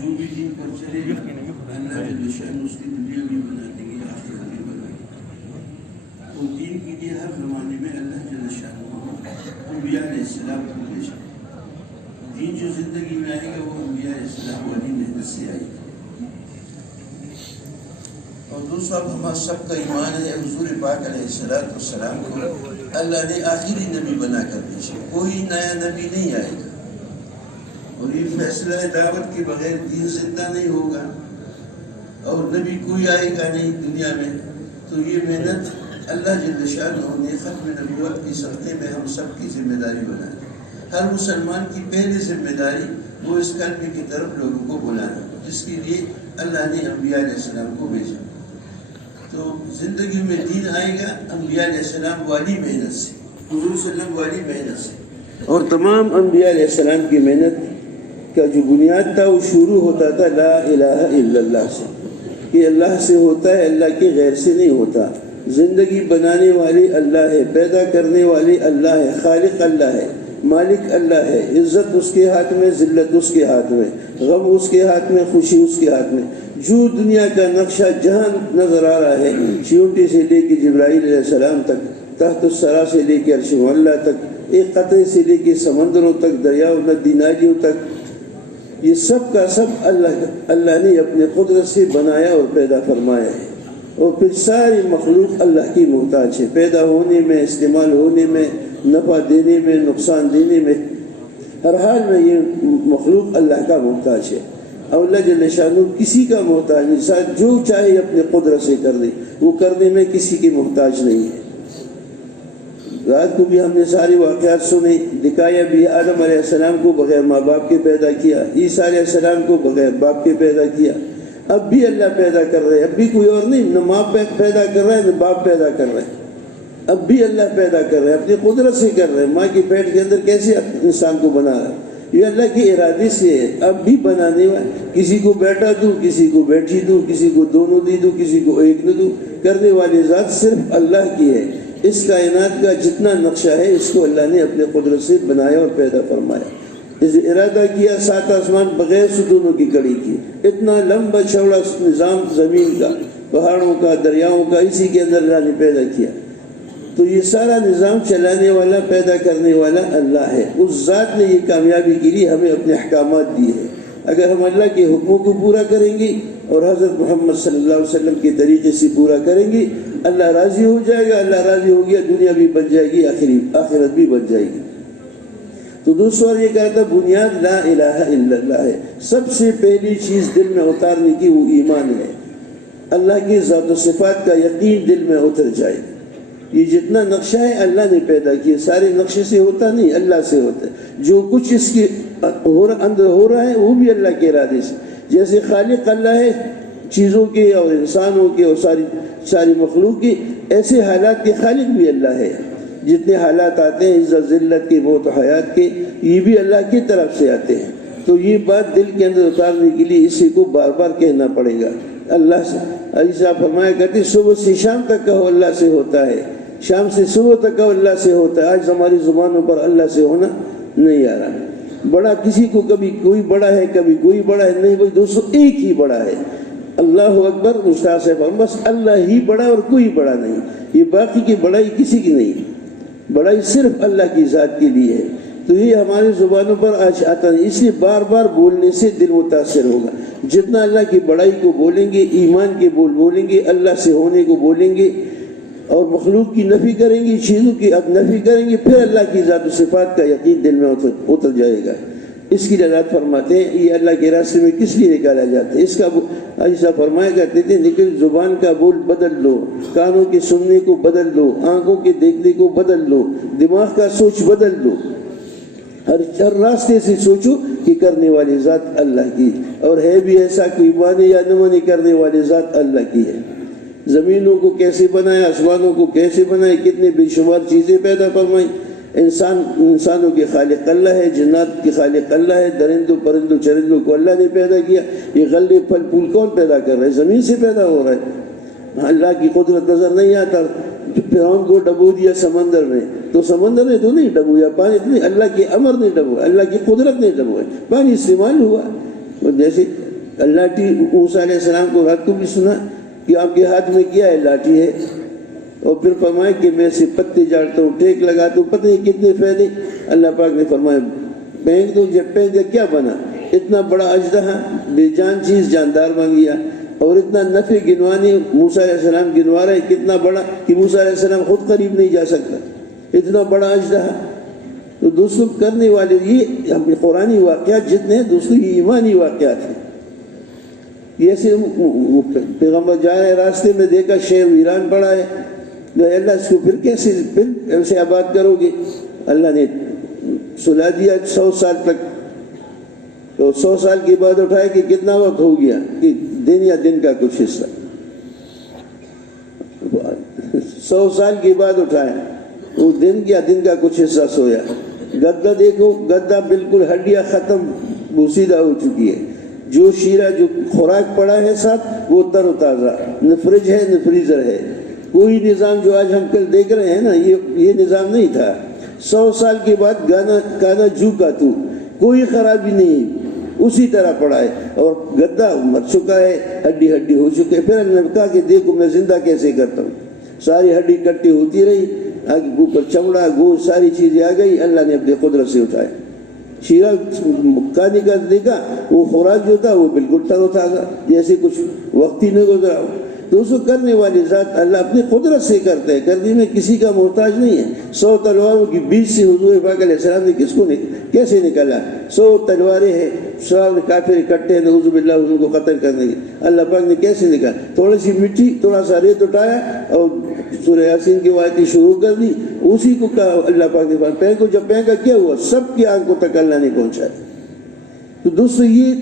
جو بھی دین پر چلے گا اللہ جل شأنہ اس کی دنیا بھی بنا دیں گے، آخرت بھی بنا دیں گے۔ تو دین کے لیے ہر زمانے میں اللہ جل شأنہ انبیاء علیہ السلام کو بھیجا۔ دین جو زندگی میں آئے گا وہ انبیاء علیہ السلام والی محنت سے آئے گا۔ اور دوسرا ہمارا سب کا ایمان ہے حضور پاک علیہ السلام کو اللہ نے آخری نبی بنا کر بھیجا، کوئی نیا نبی نہیں آئے گا۔ اور یہ فیصلہ دعوت کے بغیر دین زندہ نہیں ہوگا، اور نبی کوئی آئے گا نہیں دنیا میں۔ تو یہ محنت اللہ جل شأنہ نے ختم نبوت کی صدقے میں ہم سب کی ذمہ داری بنائی۔ ہر مسلمان کی پہلی ذمہ داری وہ اس کلمے کی طرف لوگوں کو بلانا، جس کے لیے اللہ نے انبیاء علیہ السلام کو بھیجا۔ تو زندگی میں دین آئے گا انبیاء علیہ السلام والی محنت سے، حضور صلی اللہ علیہ وسلم والی محنت سے۔ اور تمام انبیاء علیہ السلام کی محنت کا جو بنیاد تھا وہ شروع ہوتا تھا لا الہ الا اللہ سے، کہ اللہ سے ہوتا ہے، اللہ کے غیر سے نہیں ہوتا۔ زندگی بنانے والی اللہ ہے، پیدا کرنے والی اللہ ہے، خالق اللہ ہے، مالک اللہ ہے، عزت اس کے ہاتھ میں، ذلت اس کے ہاتھ میں، غم اس کے ہاتھ میں، خوشی اس کے ہاتھ میں۔ جو دنیا کا نقشہ جہاں نظر آ رہا ہے، چیونٹی سے لے کے جبرائیل علیہ السلام تک، تحت الثری سے لے کے عرش معلیٰ تک، ایک قطرے سے لے کے سمندروں تک، دریاؤں ندی نالیوں تک، یہ سب کا سب اللہ نے اپنے قدرت سے بنایا اور پیدا فرمایا ہے۔ اور پھر ساری مخلوق اللہ کی محتاج ہے، پیدا ہونے میں، استعمال ہونے میں، نفع دینے میں، نقصان دینے میں، ہر حال میں یہ مخلوق اللہ کا محتاج ہے۔ اور اللہ جل شانہ کسی کا محتاج نہیں، ساتھ جو چاہے اپنے قدرت سے کر دے، وہ کرنے میں کسی کی محتاج نہیں ہے۔ رات کو بھی ہم نے سارے واقعات سنے، دکھایا بھی آدم علیہ السلام کو بغیر ماں باپ کے پیدا کیا، عیسیٰ علیہ السلام کو بغیر باپ کے پیدا کیا، اب بھی اللہ پیدا کر رہے، اب بھی کوئی اور نہیں، نہ ماں پیدا کر رہا ہے نہ باپ پیدا کر رہے، اب بھی اللہ پیدا کر رہے، اپنی قدرت سے کر رہے۔ ماں کے پیٹ کے اندر کیسے انسان کو بنا رہا ہے، یہ اللہ کے ارادے سے ہے۔ اب بھی بنانے والے، کسی کو بیٹا دوں، کسی کو بیٹی دوں، کسی کو دونوں دے دوں، کسی کو ایک نہ دوں، کرنے والی ذات صرف اللہ کی ہے۔ اس کائنات کا جتنا نقشہ ہے اس کو اللہ نے اپنے قدرت سے بنایا اور پیدا فرمایا۔ اس ارادہ کیا، 7 آسمان بغیر ستونوں کی کڑی کی، اتنا لمبا چوڑا نظام زمین کا، پہاڑوں کا، دریاؤں کا، اسی کے اندر اللہ نے پیدا کیا۔ تو یہ سارا نظام چلانے والا، پیدا کرنے والا اللہ ہے۔ اس ذات نے یہ کامیابی کے لیے ہمیں اپنے احکامات دیے ہیں۔ اگر ہم اللہ کے حکموں کو پورا کریں گے اور حضرت محمد صلی اللہ علیہ وسلم کے طریقے سے پورا کریں گے، اللہ راضی ہو جائے گا۔ اللہ راضی ہو گیا، دنیا بھی بن جائے گی، آخرت بھی بن جائے گی۔ تو دوسرا یہ کہتا بنیاد لا الہ الا اللہ ہے۔ سب سے پہلی چیز دل میں اتارنے کی وہ ایمان ہے، اللہ کی ذات و صفات کا یقین دل میں اتر جائے۔ یہ جتنا نقشہ ہے اللہ نے پیدا کیا، سارے نقشے سے ہوتا نہیں، اللہ سے ہوتا ہے۔ جو کچھ اس کے اندر ہو رہا ہے وہ بھی اللہ کے ارادے سے، جیسے خالق اللہ ہے چیزوں کے اور انسانوں کے اور ساری مخلوق کے، ایسے حالات کے خالق بھی اللہ ہے۔ جتنے حالات آتے ہیں عزت ذلت کے، موت و حیات کے، یہ بھی اللہ کی طرف سے آتے ہیں۔ تو یہ بات دل کے اندر اتارنے کے لیے اسی کو بار بار کہنا پڑے گا۔ اللہ سے عیسیٰ فرمایا کرتے صبح سے شام تک کہو اللہ سے ہوتا ہے، شام سے صبح تک کہو اللہ سے ہوتا ہے۔ آج ہماری زبانوں پر اللہ سے ہونا نہیں آ رہا۔ بڑا کسی کو کبھی کوئی بڑا ہے، کبھی کوئی بڑا ہے، نہیں بھائی دوستو ایک ہی بڑا ہے، اللہ اکبر۔ مشتاق صاحب بس اللہ ہی بڑا اور کوئی بڑا نہیں، یہ باقی کی بڑائی کسی کی نہیں، بڑائی صرف اللہ کی ذات کے لیے ہے۔ تو یہ ہماری زبانوں پر آج آتا ہے، اس لیے بار بار بولنے سے دل متاثر ہوگا۔ جتنا اللہ کی بڑائی کو بولیں گے، ایمان کے بولیں گے، اللہ سے ہونے کو بولیں گے اور مخلوق کی نفی کریں گے، چیزوں کی نفی کریں گے، پھر اللہ کی ذات و صفات کا یقین دل میں اتر جائے گا۔ اس کی حضرت فرماتے ہیں یہ اللہ کے راستے میں کس لیے نکالا جاتا ہے؟ اس کا ایسا فرمایا کرتے تھے نکل زبان کا بول بدل لو، کانوں کے سننے کو بدل لو، آنکھوں کے دیکھنے کو بدل لو، دماغ کا سوچ بدل لو، ہر راستے سے سوچو کہ کرنے والی ذات اللہ کی، اور ہے بھی ایسا کوئی مانے یا نہ مانے کرنے والی ذات اللہ کی ہے۔ زمینوں کو کیسے بنایا، آسمانوں کو کیسے بنائے، کتنے بے شمار چیزیں پیدا فرمائی۔ انسانوں کے خالق اللہ ہے، جنات کے خالق اللہ ہے، درندوں پرندوں چرندوں کو اللہ نے پیدا کیا۔ یہ غلے پھل پھول کون پیدا کر رہا ہے؟ زمین سے پیدا ہو رہا ہے۔ اللہ کی قدرت نظر نہیں آتا۔ فرعون کو ڈبو دیا سمندر میں، تو سمندر نے تو نہیں ڈبویا، پانی تو نہیں، اللہ کے امر نے ڈبویا، اللہ کی قدرت نے ڈبویا، پانی استعمال ہوا۔ جیسے لاٹھی موسیٰ علیہ السلام کو رات کو بھی سنا کہ آپ کے ہاتھ میں کیا ہے؟ لاٹھی ہے. اور پھر فرمائے کہ میں سے پتے جاڑتا ہوں، ٹیک لگاتا ہوں، پتہ نہیں کتنے فائدے. اللہ پاک نے فرمایا پھینک دو. جب پھینک دیا کیا بنا؟ اتنا بڑا اژدہا، بے جان چیز جاندار بن گیا. اور اتنا نفع گنوانی موسیٰ علیہ السلام گنوا رہے کتنا بڑا کہ موسیٰ علیہ السلام خود قریب نہیں جا سکتا، اتنا بڑا اژدہا. تو دوستوں کرنے والے یہ قرآنی واقعات جتنے ہیں دوستوں یہ ایمانی واقعات ہیں. ایسے پیغمبر جا رہے راستے میں دیکھا شہر ویران پڑا ہے، اللہ اس کو پھر ایسے آباد کرو گے؟ اللہ نے سلا دیا 100 سال تک. تو 100 سال کے بعد اٹھائے کہ کتنا وقت ہو گیا کہ دن یا دن کا کچھ حصہ. 100 سال کے بعد اٹھایا وہ دن یا دن کا کچھ حصہ سویا. گدا دیکھو، گدا بالکل ہڈیاں ختم بوسیدہ ہو چکی ہے. جو شیرہ جو خوراک پڑا ہے ساتھ وہ تر و تازہ، نہ فریج ہے نہ فریزر ہے. کوئی نظام جو آج ہم کل دیکھ رہے ہیں نا یہ نظام نہیں تھا. 100 سال کے بعد گانا جو کا تو کوئی خرابی نہیں، اسی طرح پڑا ہے. اور گدا مر چکا ہے، ہڈی ہڈی ہو چکے. پھر اللہ نے کہا کہ دیکھو میں زندہ کیسے کرتا ہوں. ساری ہڈی کٹی ہوتی رہی، آگے اوپر چمڑا گوشت ساری چیزیں آ گئی. اللہ نے اپنے قدرت سے اٹھائے. شیرہ کھانے کا دیکھا وہ خوراک جو تھا وہ بالکل تر و تازہ، جیسے کچھ وقت ہی نہیں گزرا ہو. تو اس کو کرنے والی ذات اللہ اپنی قدرت سے کرتا ہے، کرنے میں کسی کا محتاج نہیں ہے. 100 تلواروں کی بیچ سے حضور پاک علیہ السلام نے کس کو کیسے نکالا؟ 100 تلواریں ہیں، 100 کافر اکٹھے ہیں نعوذ باللہ ان کو قتل کرنے کی. اللہ پاک نے کیسے نکالا؟ تھوڑی سی مٹی، تھوڑا سا ریت اٹھایا اور سورہ یاسین کی آیتیں شروع کر دی. اسی کو کہا اللہ پاک نے پھینکو. جب پھینکا کیا ہوا؟ سب کی آنکھوں تک اللہ نے پہنچایا. تو دوستو یہ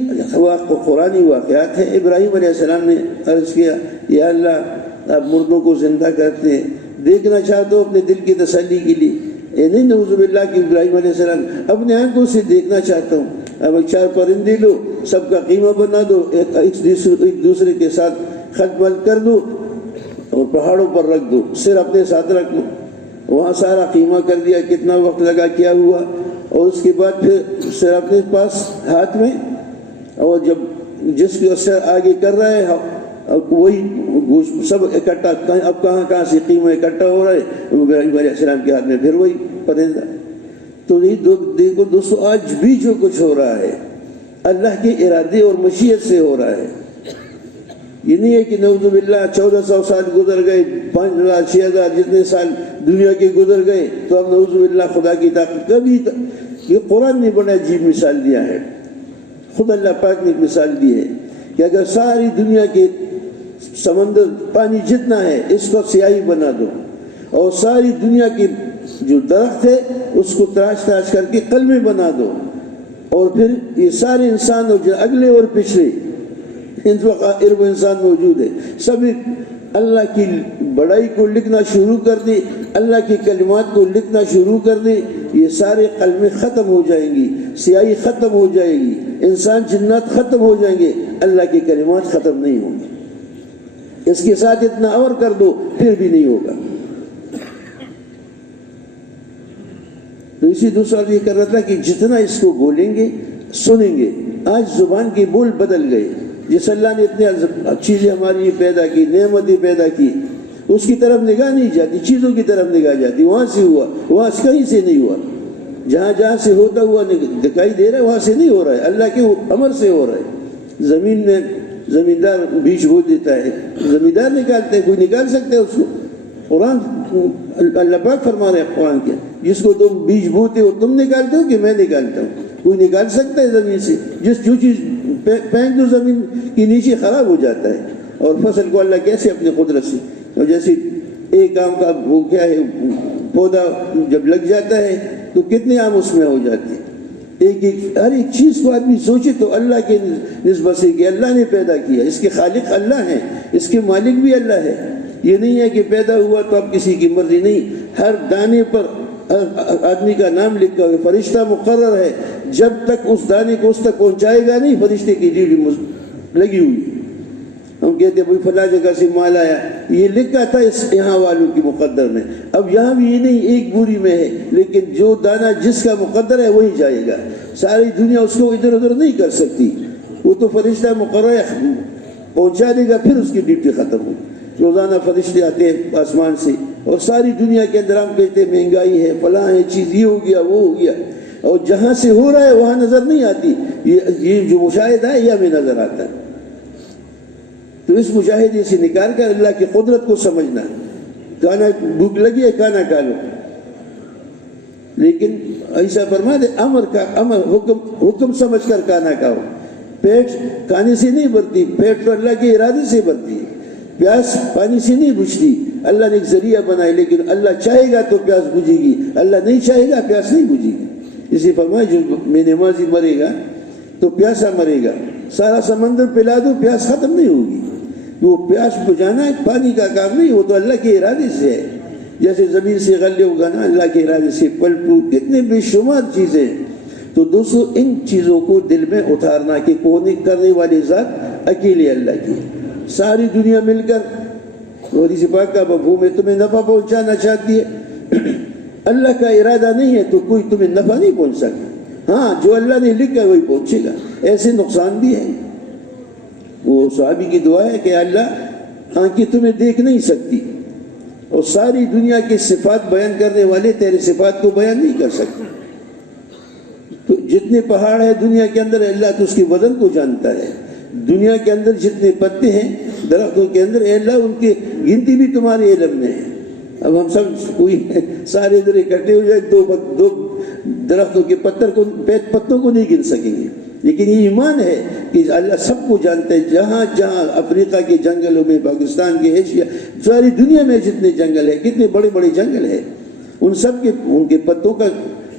قرآنی واقعات ہیں. ابراہیم علیہ السلام نے عرض کیا یا اللہ آپ مردوں کو زندہ کرتے ہیں، دیکھنا چاہتا ہوں اپنے دل کی تسلی کے لیے. نہیں نعوذ باللہ کہ ابراہیم علیہ السلام اپنے آنکھوں سے دیکھنا چاہتا ہوں. اب 4 پرندے لو، سب کا قیمہ بنا دو، ایک دوسرے کے ساتھ خط مل کر دو اور پہاڑوں پر رکھ دو، سر اپنے ساتھ رکھ دو. وہاں سارا قیمہ کر دیا. کتنا وقت لگا، کیا ہوا؟ اور اس کے بعد پھر سر اپنے پاس ہاتھ میں، اور جب جس کو سر آگے کر رہا ہے وہی سب اکٹھا. اب کہاں سے قیمہ اکٹھا ہو رہا ہے؟ ابراہیم علیہ السلام کے ہاتھ میں پھر وہی پرندہ. تو یہ دیکھو دوستو آج بھی جو کچھ ہو رہا ہے اللہ کے ارادے اور مشیت سے ہو رہا ہے. یہ نہیں ہے کہ نعوذ باللہ 1400 سال گزر گئے، 5000 6000 جتنے سال دنیا کے گزر گئے تو اب نعوذ باللہ خدا کی طاقت. کبھی یہ قرآن نے بڑا عجیب مثال دیا ہے. خود اللہ پاک نے مثال دی ہے کہ اگر ساری دنیا کے سمندر پانی جتنا ہے اس کو سیاہی بنا دو اور ساری دنیا کے جو درخت ہے اس کو تراش کر کے قلمیں بنا دو، اور پھر یہ سارے انسان جو اگلے اور پچھلے ارب انسان موجود ہے سب اللہ کی بڑائی کو لکھنا شروع کر دے، اللہ کی کلمات کو لکھنا شروع کر دے، یہ سارے قلمیں ختم ہو جائیں گی، سیاہی ختم ہو جائے گی، انسان جنات ختم ہو جائیں گے، اللہ کی کلمات ختم نہیں ہوں گی. اس کے ساتھ اتنا اور کر دو پھر بھی نہیں ہوگا. تو اسی دوسرا یہ کر رہا تھا کہ جتنا اس کو بولیں گے سنیں گے. آج زبان کے بول بدل گئے. جس اللہ نے اتنی چیزیں ہماری پیدا کی، نعمتیں پیدا کی، اس کی طرف نگاہ نہیں جاتی، چیزوں کی طرف نگاہ جاتی. وہاں سے ہوا، وہاں سے کہیں سے نہیں ہوا. جہاں سے ہوتا ہوا دکھائی دے رہا ہے وہاں سے نہیں ہو رہا ہے، اللہ کے امر سے ہو رہا ہے. زمین میں زمیندار بیج بو دیتا ہے، زمیندار نکالتے ہیں، کوئی نکال سکتے ہے اس کو؟ قرآن اللہ پاک فرما رہے ہیں قرآن کے، جس کو تم بیج بوتے ہو تم نکالتے ہو کہ میں نکالتا ہوں؟ کوئی نکال سکتا ہے زمین سے؟ جو چیز پھینک دو زمین کے نیچے خراب ہو جاتا ہے. اور فصل کو اللہ کیسے اپنی قدرت سے، اور جیسے ایک آم کا وہ کیا ہے پودا جب لگ جاتا ہے تو کتنے آم اس میں ہو جاتے ہیں. ہر ایک چیز کو آدمی سوچے تو اللہ کے نسبت سے کہ اللہ نے پیدا کیا، اس کے خالق اللہ ہیں، اس کے مالک بھی اللہ ہے. یہ نہیں ہے کہ پیدا ہوا تو اب کسی کی مرضی نہیں. ہر دانے پر آدمی کا نام لکھا ہوا، فرشتہ مقرر ہے. جب تک اس دانے کو اس تک پہنچائے گا نہیں فرشتے کی ڈیوٹی لگی ہوئی. ہم کہتے ہیں فلاں جگہ سے مال آیا، یہ لکھا تھا اس یہاں والوں کی مقدر میں. اب یہاں بھی یہ نہیں ایک بوری میں ہے، لیکن جو دانہ جس کا مقدر ہے وہی جائے گا. ساری دنیا اس کو ادھر ادھر نہیں کر سکتی. وہ تو فرشتہ مقرر پہنچا دے گا، پھر اس کی ڈیوٹی ختم ہو. روزانہ فرشتے آتے ہیں آسمان سے، اور ساری دنیا کے اندر ہم کہتے ہیں مہنگائی ہے، فلاں ہے چیز، یہ ہو گیا وہ ہو گیا، اور جہاں سے ہو رہا ہے وہاں نظر نہیں آتی. یہ جو مشاہدہ ہے یہ ہمیں نظر آتا ہے. تو اس مشاہدے سے نکال کر اللہ کی قدرت کو سمجھنا. کھانا بھوک لگی ہے کھانا کھا لو، لیکن ایسا فرما دے امر حکم سمجھ کر کھانا کھاؤ. پیٹ کھانے سے نہیں بھرتی، پیٹ تو اللہ کے ارادے سے بھرتی ہے. پیاس پانی سے نہیں بجھتی، اللہ نے ایک ذریعہ بنائے، لیکن اللہ چاہے گا تو پیاس بجھے گی، اللہ نہیں چاہے گا پیاس نہیں بجھے گی. اسی فرمایا جو میں نمازی مرے گا تو پیاسا مرے گا. سارا سمندر پلا دو پیاس ختم نہیں ہوگی. وہ پیاس بجھانا پانی کا کام نہیں، وہ تو اللہ کے ارادے سے ہے. جیسے زمین سے غلے اگانا اللہ کے ارادے سے، پھل پھول کتنے بے شمار چیزیں. تو دوستو ان چیزوں کو دل میں اتارنا کہ کون کرنے والی ذات اکیلے اللہ کی. ساری دنیا مل کر حدیث پاک کا مفہوم ہے تمہیں نفع پہنچانا چاہتی ہے، اللہ کا ارادہ نہیں ہے تو کوئی تمہیں نفع نہیں پہنچ سکتا. ہاں جو اللہ نے لکھا ہے وہی پہنچے گا. ایسے نقصان بھی ہے. وہ صحابی کی دعا ہے کہ اللہ آنکھیں تمہیں دیکھ نہیں سکتی، اور ساری دنیا کی صفات بیان کرنے والے تیرے صفات کو بیان نہیں کر سکتے. تو جتنے پہاڑ ہیں دنیا کے اندر اللہ تو اس کے وزن کو جانتا ہے. دنیا کے اندر جتنے پتے ہیں درختوں کے اندر اللہ ان کی گنتی بھی تمہارے علم میں ہے. اب ہم سب کوئی سارے ادھر اکٹھے ہو جائے دو درختوں کے پتوں کو نہیں گن سکیں گے. لیکن یہ ایمان ہے کہ اللہ سب کو جانتا ہے. جہاں جہاں افریقہ کے جنگلوں میں، پاکستان کے، ایشیا، ساری دنیا میں جتنے جنگل ہیں، کتنے بڑے بڑے جنگل ہیں، ان سب کے ان کے پتوں کا،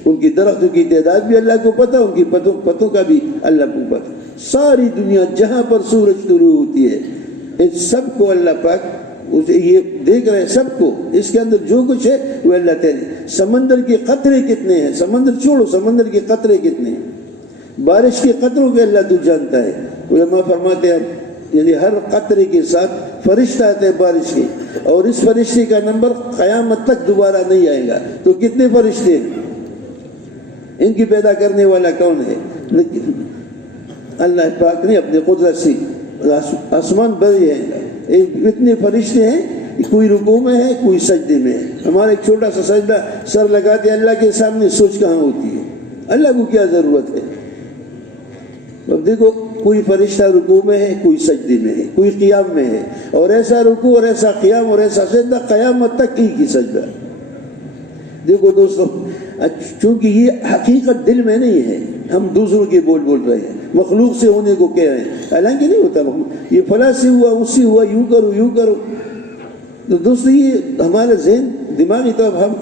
ان کی درختوں کی تعداد بھی اللہ کو پتہ، ان کی پتوں کا بھی اللہ کو پتہ. ساری دنیا جہاں پر سورج طلوع ہوتی ہے ان سب کو اللہ پاک یہ دیکھ رہے ہیں. سب کو اس کے اندر جو کچھ ہے وہ اللہ تعالی. سمندر کے قطرے کتنے ہیں، سمندر چھوڑو، سمندر کے قطرے کتنے ہیں، بارش کے قطروں کے اللہ تو جانتا ہے. علماء فرماتے ہیں یعنی ہر قطرے کے ساتھ فرشتہ آتے ہیں بارش کے، اور اس فرشتے کا نمبر قیامت تک دوبارہ نہیں آئے گا. تو کتنے فرشتے ہیں، ان کی پیدا کرنے والا کون ہے؟ اللہ پاک نے اپنے قدرت سے آسمان بھرے ہیں. اتنے فرشتے ہیں، کوئی رکوع میں ہے، کوئی سجدے میں ہے. ہمارا ایک چھوٹا سا سجدہ سر لگاتے اللہ کے سامنے، سوچ کہاں ہوتی ہے؟ اللہ کو کیا ضرورت ہے؟ اب دیکھو کوئی فرشتہ رکوع میں ہے، کوئی سجدے میں ہے، کوئی قیام میں ہے، اور ایسا رکوع اور ایسا قیام اور ایسا سجدہ قیامت تک ہی سجدہ. دیکھو دوستو، چونکہ یہ حقیقت دل میں نہیں ہے، ہم دوسروں کے بول رہے ہیں، مخلوق سے ہونے کو کہہ رہے ہیں، حالانکہ نہیں ہوتا. یہ فلاں سے ہوا، اس سے ہوا، یوں کرو یوں کرو. تو دوستو یہ ہمارا ذہن دماغی طور ہم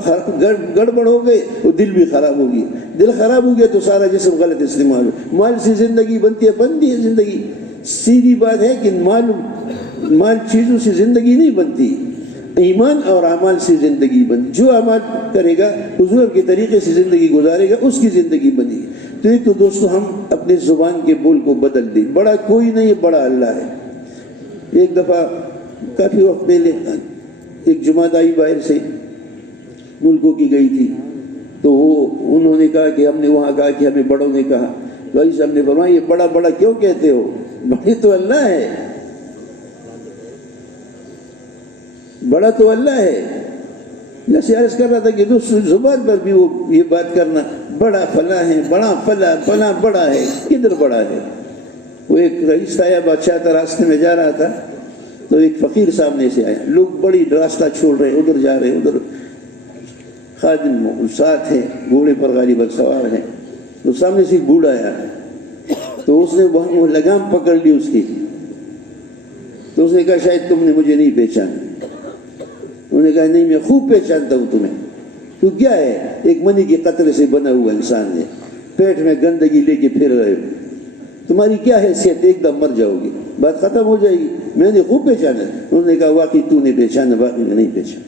گڑبڑ ہو گئے، وہ دل بھی خراب ہو گیا. دل خراب ہو گیا تو سارا جسم غلط استعمال ہو. مال سے زندگی بنتی ہے، بنتی ہے زندگی. سیدھی بات ہے کہ مال چیزوں سے زندگی نہیں بنتی، ایمان اور اعمال سے زندگی بنتی. جو اعمال کرے گا، حضور کے طریقے سے زندگی گزارے گا، اس کی زندگی بنے گی. تو ایک تو دوستو ہم اپنے زبان کے بول کو بدل دیں. بڑا کوئی نہیں ہے، بڑا اللہ ہے. ایک دفعہ کافی وقت پہلے ایک جماعت آئی باہر سے، ملکوں کی گئی تھی. تو انہوں نے کہا کہ ہم نے وہاں کہا کہ ہمیں بڑوں نے کہا. بھائی صاحب نے فرمایا یہ بڑا بڑا کیوں کہتے ہو؟ بڑی تو اللہ ہے، بڑا تو اللہ ہے. جیسے عرض کر رہا تھا کہ دوسری زبان پر بھی وہ یہ بات کرنا، بڑا فلاں ہے، بڑا فلاں بڑا ہے. کدھر بڑا ہے؟ وہ ایک رئیس آیا، بادشاہ تھا، راستے میں جا رہا تھا تو ایک فقیر سامنے سے آیا. لوگ بڑی راستہ چھوڑ رہے، ادھر جا رہے، ادھر. خادم ساتھ ہیں، گھوڑے پر غالباً سوار ہیں. تو سامنے سے بوڑھا آیا تو اس نے وہ لگام پکڑ لی اس کی. تو اس نے کہا شاید تم نے مجھے نہیں پہچانا. انہوں نے کہا نہیں، میں خوب پہچانتا ہوں تمہیں. تو کیا ہے؟ ایک منی کے قطرے سے بنا ہوا انسان ہے، پیٹ میں گندگی لے کے پھر رہے ہو. تمہاری کیا حیثیت؟ ایک دم مر جاؤ گی، بات ختم ہو جائے گی. میں نے خوب پہچانا. انہوں نے کہا واقعی تو نے پہچانا، باقی میں نہیں پہچانا.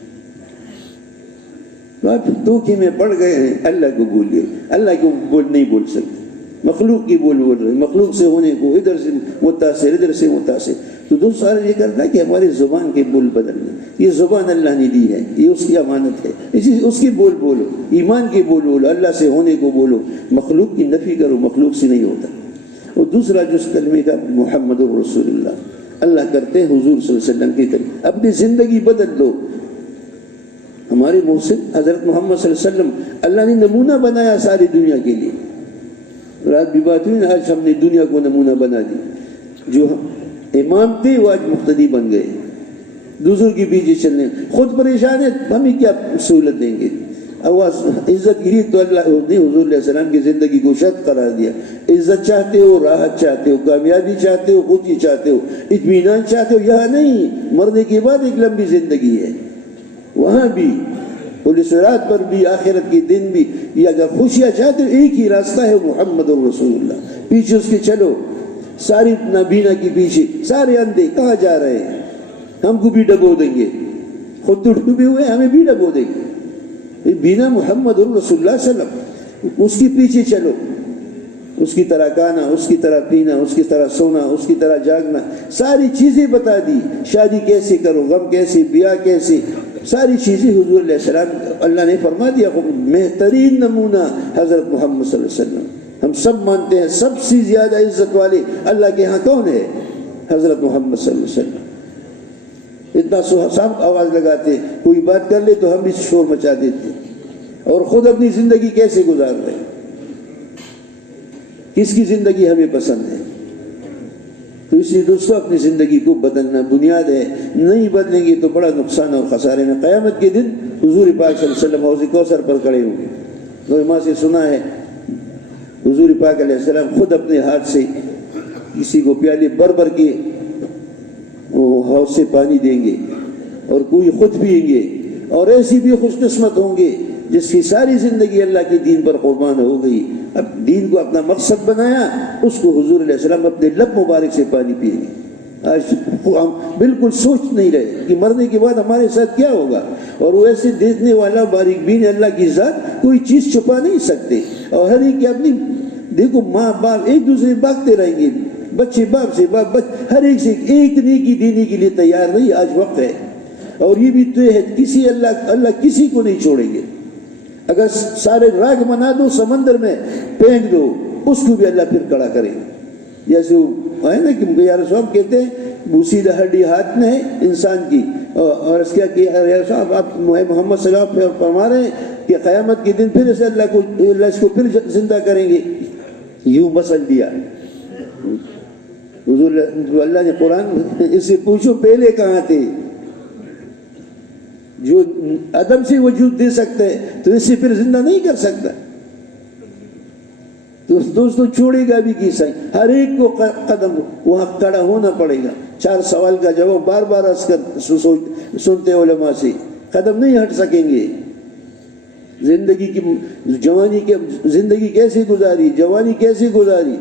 دھوکے میں پڑ گئے ہیں. اللہ کو بولیے، اللہ کو نہیں بول سکتے، مخلوق کی بول رہے، مخلوق سے ہونے کو ادھر سے متاثر، ادھر سے متاثر. تو دوست سارا یہ کرتا ہے کہ ہماری زبان کے بول بدلنا. یہ زبان اللہ نے دی ہے، یہ اس کی امانت ہے. اس کی بول بولو، ایمان کی بول بولو، اللہ سے ہونے کو بولو. مخلوق کی نفی کرو، مخلوق سے نہیں ہوتا. اور دوسرا جز کلمے کا محمد رسول اللہ، اللہ کرتے ہیں حضور صلی اللہ علیہ وسلم کی طرف اپنی زندگی بدل دو۔ ہمارے محسن حضرت محمد صلی اللہ علیہ وسلم اللہ نے نمونہ بنایا ساری دنیا کے لیے۔ رات بھی بات ہوئی نا، آج ہم نے دنیا کو نمونہ بنا دی، جو امام تھے وہ آج مقتدی بن گئے، دوسروں کے پیچھے چلنے، خود پریشان ہے، ہمیں کیا سہولت دیں گے؟ آواز عزت گری تو اللہ نے حضور علیہ السلام کی زندگی کو شرط قرار دیا۔ عزت چاہتے ہو، راحت چاہتے ہو، کامیابی چاہتے ہو، خوشی چاہتے ہو، اطمینان چاہتے ہو، یہاں نہیں، مرنے کے بعد ایک لمبی زندگی ہے، وہاں بھی پولیس رات پر بھی، آخرت کے دن بھی، یہ اگر خوشیاں چاہتے ہو ایک ہی راستہ ہے محمد رسول اللہ، پیچھے اس کے چلو۔ ساری نابینا کے پیچھے سارے اندھے کہاں جا رہے ہیں؟ ہم کو بھی ڈبو دیں گے، خود تو ڈوبے ہوئے ہمیں بھی ڈبو دیں گے۔ بینا محمد رسول اللہ صلی اللہ علیہ وسلم، اس کے پیچھے چلو، اس کی طرح کھانا، اس کی طرح پینا، اس کی طرح سونا، اس کی طرح جاگنا، ساری چیزیں بتا دی، شادی کیسے کرو، غم کیسے، بیاہ کیسے، ساری چیزیں حضور علیہ السلام اللہ نے فرما دیا۔ بہترین نمونہ حضرت محمد صلی اللہ علیہ وسلم، ہم سب مانتے ہیں سب سے زیادہ عزت والے اللہ کے ہاں کون ہے؟ حضرت محمد صلی اللہ علیہ وسلم۔ اتنا سب آواز لگاتے، کوئی بات کر لے تو ہم بھی شور مچا دیتے، اور خود اپنی زندگی کیسے گزار رہے ہیں؟ کس کی زندگی ہمیں پسند ہے؟ تو اس لیے دوستوں اپنی زندگی کو بدلنا بنیاد ہے، نہیں بدلیں گے تو بڑا نقصان اور خسارے میں۔ قیامت کے دن حضور پاک صلی اللہ علیہ وسلم حوض کوثر پر کھڑے ہوں گے۔ تو ماں سے سنا ہے حضور پاک علیہ السلام خود اپنے ہاتھ سے کسی کو پیالے بھر بھر کے وہ حوض سے پانی دیں گے، اور کوئی خود پئیں گے، اور ایسی بھی خوش قسمت ہوں گے جس کی ساری زندگی اللہ کے دین پر قربان ہو گئی، اب دین کو اپنا مقصد بنایا، اس کو حضور علیہ السلام اپنے لب مبارک سے پانی پیے گے۔ آج ہم بالکل سوچ نہیں رہے کہ مرنے کے بعد ہمارے ساتھ کیا ہوگا، اور وہ ایسے دیکھنے والا باریک بین اللہ کی ذات، کوئی چیز چھپا نہیں سکتے، اور ہر ایک کی اپنی، دیکھو ماں باپ ایک دوسرے بھاگتے رہیں گے، بچے باپ سے باپ، ہر ایک سے ایک نیکی دینے کے لیے تیار نہیں، آج وقت ہے۔ اور یہ بھی تو ہے کسی اللہ کسی کو نہیں چھوڑیں گے، اگر سارے راگ بنا دو سمندر میں پھینک دو، اس کو بھی اللہ پھر کھڑا کرے گا۔ جیسے وہ ہے نا کہ یا رسول اللہ کہتے ہیں بوسیدہ ہڈی ہاتھ میں ہے انسان کی، اور اس کیا کہ یا رسول اللہ آپ محمد صلی اللہ علیہ وسلم فرما رہے ہیں کہ قیامت کے دن پھر اسے اللہ اس کو پھر زندہ کریں گے۔ یوں مثل دیا حضور اللہ نے قرآن، اس سے پوچھو پہلے کہاں تھے؟ جو عدم سے وجود دے سکتا ہے تو اس سے پھر زندہ نہیں کر سکتا۔ تو دوستو چھوڑے گا بھی کیسا، ہر ایک کو قدم وہاں کھڑا ہونا پڑے گا۔ 4 سوال کا جواب بار بار سنتے علماء سے، قدم نہیں ہٹ سکیں گے۔ زندگی کی جوانی کے زندگی کیسے گزاری، جوانی کیسے گزاری،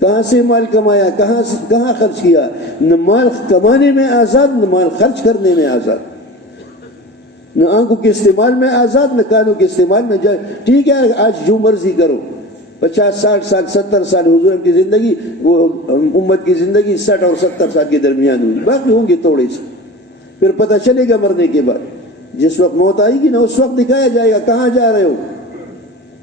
کہاں سے مال کمایا، کہاں خرچ کیا، نہ مال کمانے میں آزاد، نہ مال خرچ کرنے میں آزاد، نہ آنکھوں کے استعمال میں آزاد، نہ کانوں کے استعمال میں ٹھیک ہے آج جو مرضی کرو۔ 50 60 سال 70 سال حضور کی زندگی، وہ امت کی زندگی 60 اور 70 سال کے درمیان ہوئی، باقی ہوں گے تھوڑے سے، پھر پتہ چلے گا مرنے کے بعد، جس وقت موت آئے گی نا اس وقت دکھایا جائے گا کہاں جا رہے ہو،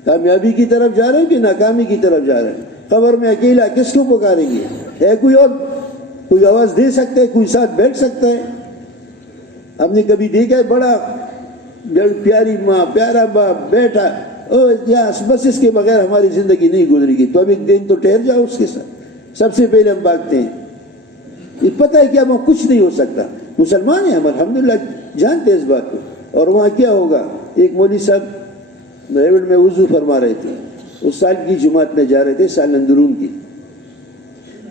کامیابی کی طرف جا رہے ہو کہ ناکامی کی طرف جا رہے ہیں۔ قبر میں اکیلا کس کو پکاریں گے؟ ہے کوئی اور؟ کوئی آواز دے سکتا ہے؟ کوئی ساتھ بیٹھ سکتا ہے؟ ہم نے کبھی دیکھا ہے بڑا پیاری ماں پیارا باپ بیٹا بس اس کے بغیر ہماری زندگی نہیں گزرے گی، تو اب ایک دن تو ٹھہر جاؤ اس کے ساتھ۔ سب سے پہلے ہم بھاگتے ہیں، یہ پتہ ہے کہ اب کچھ نہیں ہو سکتا، مسلمان ہیں ہم الحمدللہ، جانتے ہیں اس بات کو۔ اور وہاں کیا ہوگا؟ ایک مولوی صاحب ریوڈ میں وضو فرما رہے تھے، اس سال کی جماعت میں جا رہے تھے، سال اندرون کی۔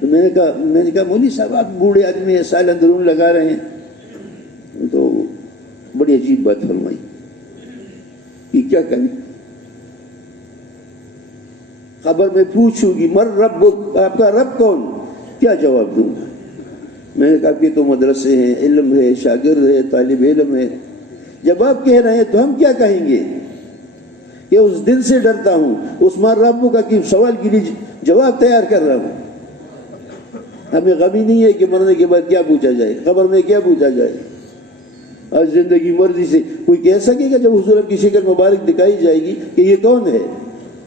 تو میں نے کہا مولوی صاحب آپ بوڑھے آدمی ہیں، سال اندرون لگا رہے ہیں، تو بڑی عجیب بات فرمائی کہ کیا کریں، خبر میں پوچھوں گی مر ربک، آپ کا رب کون؟ کیا جواب دوں گا؟ میں نے کہا کہ تو مدرسے ہیں، علم ہے، شاگرد ہے، طالب علم ہے، جب آپ کہہ رہے ہیں تو ہم کیا کہیں گے؟ کہ اس دل سے ڈرتا ہوں، اس مر ربک کا کہ سوال کے لیے جواب تیار کر رہا ہوں۔ ہمیں غم ہی نہیں ہے کہ مرنے کے بعد کیا پوچھا جائے، قبر میں کیا پوچھا جائے۔ آج زندگی مرضی سے کوئی کہہ سکے گا جب حضور کی شکل مبارک دکھائی جائے گی کہ یہ کون ہے؟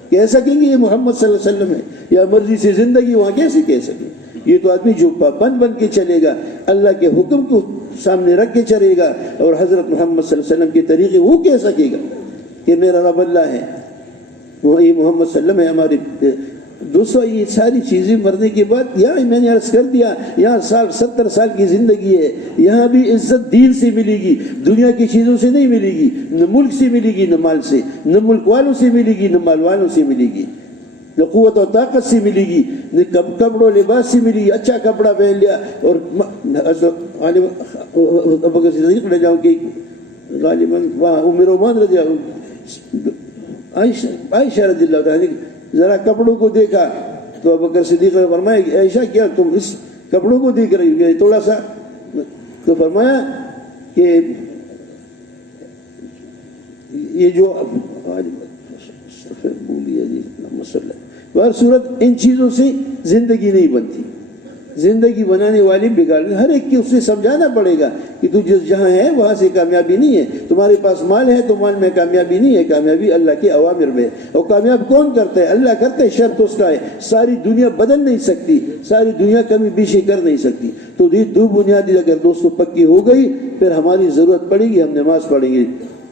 کہہ سکیں گے یہ محمد صلی اللہ علیہ وسلم ہے؟ یا مرضی سے زندگی وہاں کیسے کہہ سکے؟ یہ تو آدمی جو پابند بن کے چلے گا، اللہ کے حکم کو سامنے رکھ کے چلے گا اور حضرت محمد صلی اللہ علیہ وسلم کے طریقے وہ کہہ سکے گا کہ میرا رب اللہ ہے، وہ یہ محمد صلی اللہ علیہ وسلم ہے ہمارے دوستو۔ یہ ساری چیزیں مرنے کے بعد، یہاں میں نے عرض کر دیا، یہاں 70 سال کی زندگی ہے، یہاں بھی عزت دین سے ملے گی، دنیا کی چیزوں سے نہیں ملے گی، نہ ملک سے ملے گی نہ مال سے، نہ ملک والوں سے ملے گی نہ مال والوں سے ملے گی، نہ قوت و طاقت سے ملے گی، نہ کپڑوں لباس سے ملے گی۔ اچھا کپڑا پہن لیا اور ابو بکر صدیق رضی اللہ کہ غالباً وہاں عمر عمان رضی اللہ، عائشہ رضی اللہ عنہ ذرا کپڑوں کو دیکھا تو ابو بکر صدیق نے فرمایا کہ عائشہ کیا تم اس کپڑوں کو دیکھ رہی ہو تھوڑا سا؟ تو فرمایا کہ یہ جو صورت ان چیزوں سے زندگی نہیں بنتی، زندگی بنانے والی بگاڑنے، ہر ایک کی اسے سمجھانا پڑے گا کہ تو جہاں ہے وہاں سے کامیابی نہیں ہے، تمہارے پاس مال ہے تو مال میں کامیابی نہیں ہے، کامیابی اللہ کے اوامر میں ہے، اور کامیاب کون کرتا ہے؟ اللہ کرتا ہے، شرط اس کا ہے، ساری دنیا بدل نہیں سکتی، ساری دنیا کمی بیشی کر نہیں سکتی۔ تو یہ دو بنیادی اگر دوستوں پکی ہو گئی، پھر ہماری ضرورت پڑے گی، ہم نماز پڑھیں گے،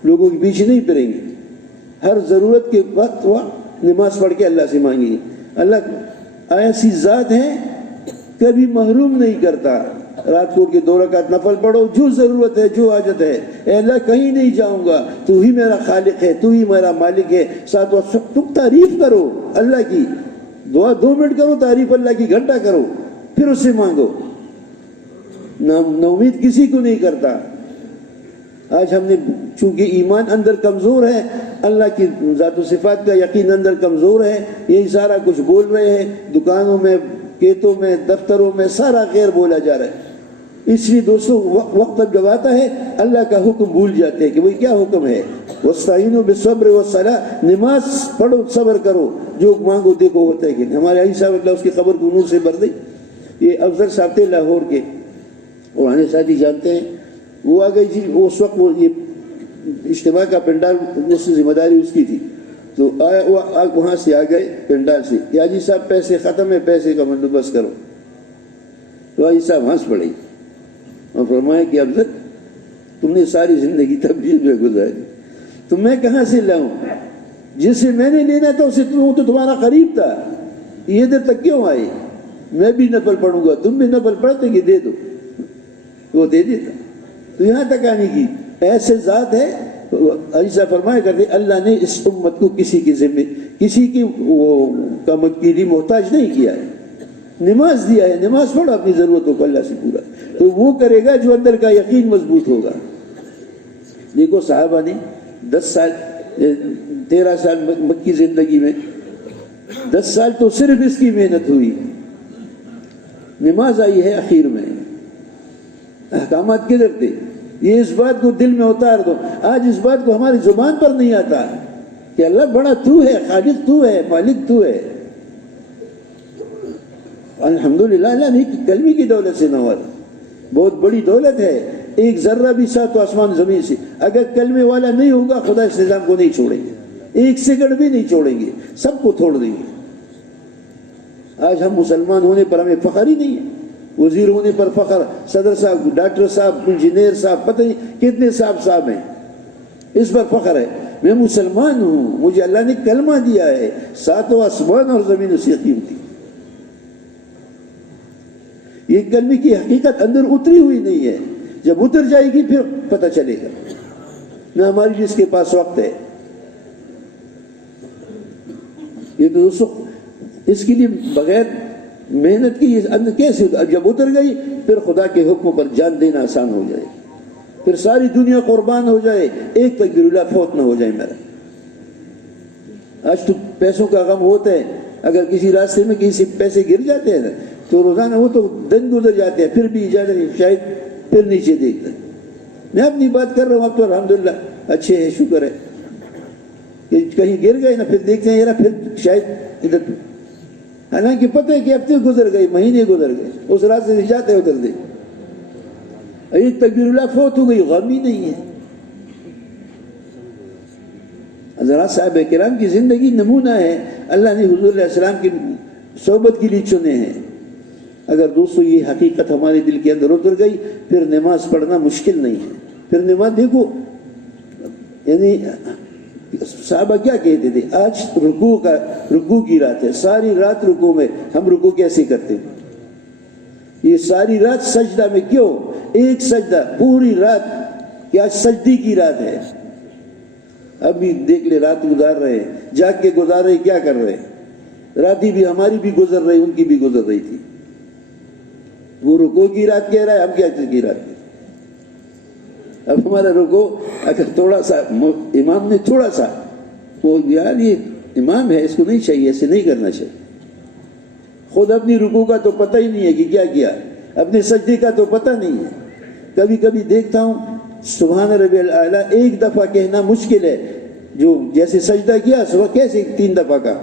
لوگوں کے پیچھے نہیں پھریں گے، ہر ضرورت کے وقت وہ نماز پڑھ کے اللہ سے مانگیں گے۔ اللہ ایسی ذات ہے کبھی محروم نہیں کرتا۔ رات کو کے 2 رکعت نفل پڑھو، جو ضرورت ہے جو حاجت ہے، اے اللہ کہیں نہیں جاؤں گا، تو ہی میرا خالق ہے، تو ہی میرا مالک ہے۔ ساتھ وقت تم تعریف کرو اللہ کی، دعا 2 منٹ کرو، تعریف اللہ کی گھنٹہ کرو، پھر اس سے مانگو۔ نا امید کسی کو نہیں کرتا۔ آج ہم نے چونکہ ایمان اندر کمزور ہے، اللہ کی ذات و صفات کا یقین اندر کمزور ہے، یہی سارا کچھ بول رہے ہیں، دکانوں میں، کھیتوں میں، دفتروں میں سارا خیر بولا جا رہا ہے۔ اس لیے دوستوں وقت جب آتا ہے اللہ کا حکم بھول جاتے ہیں کہ وہی کیا حکم ہے، وَاسْتَعِينُوا بِالصَّبْرِ وَالصَّلَاةِ، نماز پڑھو صبر کرو، جو مانگو دیکھو ہوتا ہے کہ ہمارے علی صاحب اللہ اس کی خبر کو نور سے بھر دے۔ یہ افضل صاحب تھے لاہور کے، قرآن ساتھی جانتے ہیں، وہ آ گئی جی، اس وقت وہ یہ اجتماع کا پنڈال اس سے ذمہ داری اس کی تھی، تو آیا وہ وہاں سے آ گئے پنڈال سے، کہ حاجی صاحب پیسے ختم ہے، پیسے کا بندوبست کرو۔ تو حاجی صاحب ہنس پڑے اور فرمایا کہ افضل تم نے ساری زندگی تبلیغ میں گزاری، تو میں کہاں سے لاؤں؟ جس سے میں نے لینا تھا اسے تو تمہارا قریب تھا، یہ دیر تک کیوں آئے؟ میں بھی نفل پڑھوں گا، تم بھی نفل پڑھتے کہ دے دو، وہ دے دیتا۔ تو یہاں تک آنے کی ایسے ذات ہے۔ ایسا فرمایا کرتے اللہ نے اس امت کو کسی کی ذمہ، کسی کی کے لیے محتاج نہیں کیا ہے، نماز دیا ہے، نماز پڑھو اپنی ضرورتوں کو اللہ سے پورا، تو وہ کرے گا جو اندر کا یقین مضبوط ہوگا۔ دیکھو صحابہ نے 13 سال مکی زندگی میں 10 سال تو صرف اس کی محنت ہوئی، نماز آئی ہے آخر میں، احکامات کدھر تھے؟ یہ اس بات کو دل میں اتار دو۔ آج اس بات کو ہماری زبان پر نہیں آتا کہ اللہ بڑا تو ہے، خالق تو ہے، مالک تو ہے۔ الحمدللہ اللہ نے کلمے کی دولت سے نوازا، بہت بڑی دولت ہے۔ ایک ذرہ بھی ساتھ آسمان زمین سے اگر کلمے والا نہیں ہوگا، خدا اس نظام کو نہیں چھوڑیں گے، ایک سیکنڈ بھی نہیں چھوڑیں گے، سب کو چھوڑ دیں گے۔ آج ہم مسلمان ہونے پر ہمیں فخر ہی نہیں ہے، وزیر ہونے پر فخر، صدر صاحب، ڈاکٹر صاحب، انجینئر صاحب، پتہ نہیں کتنے صاحب ہیں، اس پر فخر ہے۔ میں مسلمان ہوں، مجھے اللہ نے کلمہ دیا ہے، 7 آسمان اور زمین اس یقین تھی۔ یہ کلمے کی حقیقت اندر اتری ہوئی نہیں ہے، جب اتر جائے گی پھر پتہ چلے گا۔ نہ ہماری جس کے پاس وقت ہے، یہ تو اس کے لیے بغیر محنت کی اندر کیسے، جب اتر گئی پھر خدا کے حکم پر جان دینا آسان ہو جائے، پھر ساری دنیا قربان ہو جائے، ایک تکبیر اللہ فوت نہ ہو جائے میرا۔ آج تو پیسوں کا غم ہوتا ہے، اگر کسی راستے میں کسی پیسے گر جاتے ہیں نا تو روزانہ وہ تو دن گزر جاتے ہیں، پھر بھی اجازت شاید پھر نیچے دیکھتا ہے۔ میں اپنی بات کر رہا ہوں، اب تو الحمدللہ اچھے ہیں، شکر ہے کہ کہیں گر گئے نا پھر دیکھتے ہیں یار پھر شاید ادھر، حالانکہ پتہ ہے کہ ہفتے گزر گئے، مہینے گزر گئے، اس راستے سے جاتے ادھر دے، ایک تکبیر اللہ فوت ہو گئی، غم ہی نہیں ہے۔ حضرات صاحب کرام کی زندگی نمونہ ہے۔ اللہ نے حضور علیہ السلام کی صحبت کے لیے چنے ہیں. اگر دوستو یہ حقیقت ہمارے دل کے اندر اتر گئی پھر نماز پڑھنا مشکل نہیں ہے. پھر نماز دیکھو یعنی صحابہ کیا کہتے تھے, آج رکوع کی رات ہے, ساری رات رکوع میں. ہم رکوع کیسے کرتے ہیں؟ یہ ساری رات سجدہ میں. کیوں؟ ایک سجدہ پوری رات, کیا سجدی کی رات ہے. ابھی دیکھ لے رات گزار رہے ہیں, جاگ کے گزار رہے, کیا کر رہے ہیں؟ راتی بھی ہماری بھی گزر رہی, ان کی بھی گزر رہی تھی. وہ رکوع کی رات کہہ رہا ہے, ہم کیا چیز کی رات. اب ہمارا رکوع اگر تھوڑا سا امام نے تھوڑا سا وہ یار یہ امام ہے اس کو نہیں چاہیے, ایسے نہیں کرنا چاہیے. خود اپنی رکوع کا تو پتہ ہی نہیں ہے کہ کیا کیا, اپنے سجدے کا تو پتہ نہیں ہے. کبھی کبھی دیکھتا ہوں سبحان ربی الاعلیٰ ایک دفعہ کہنا مشکل ہے, جو جیسے سجدہ کیا صبح کیسے 3 دفعہ کا.